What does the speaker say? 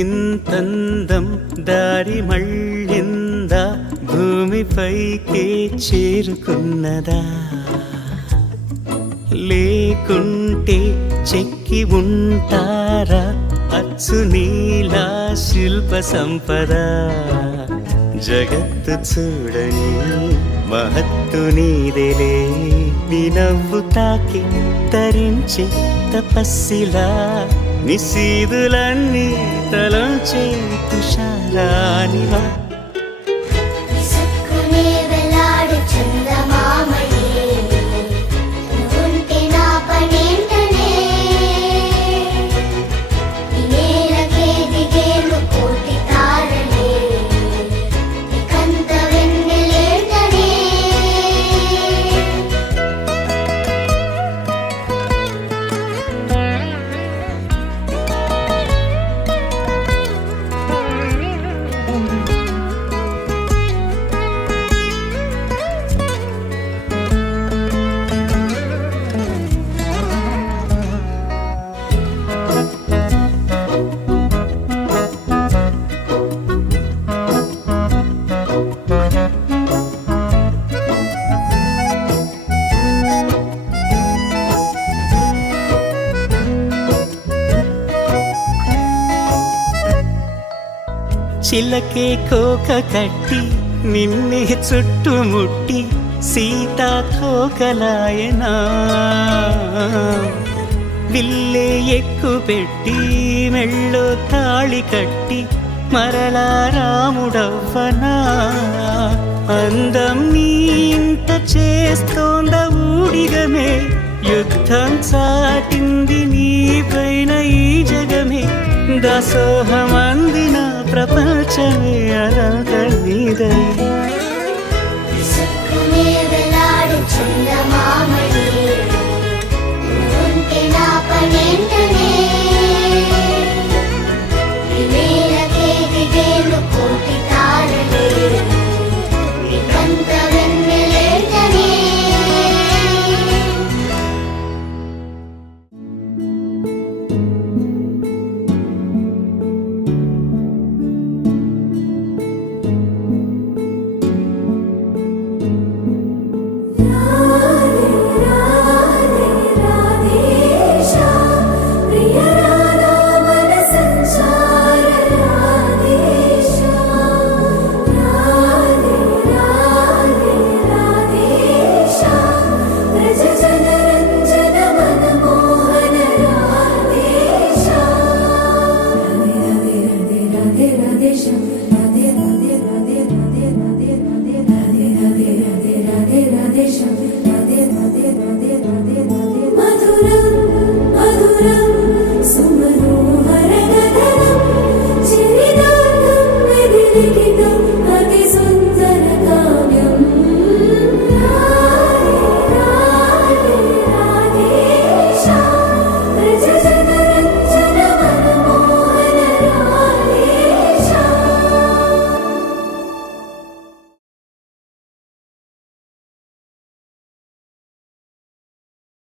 ఇంతందం దారి మళ్ళిందా, భూమిపైకే చేరుకున్నదా? లేకుంటే చెక్కి ఉంటారా అచ్చు నీలా శిల్ప సంపద? జగత్తు చూడని మహత్తు నీదేలే, నీ నవ్వు తాకి తరించే తపస్సిలా, నిశీదులన్నీ తలంచే తుషారానివా. చిలకే కోక కట్టి నిన్నే చుట్టుముట్టి సీతాకోకలాయనా, విల్లే ఎక్కు పెట్టి మెళ్ళో తాళి కట్టి మరలా రాముడవ్వనా? అందం నీ ఇంత చేస్తోంద ఊడిగమే, యుద్ధం చాటింది నీ పైన ఈ జగమే, దాసోహమందిన ప్రపంచమే అనంత నీదై. చందమామణి ఉంటే నా పనేంట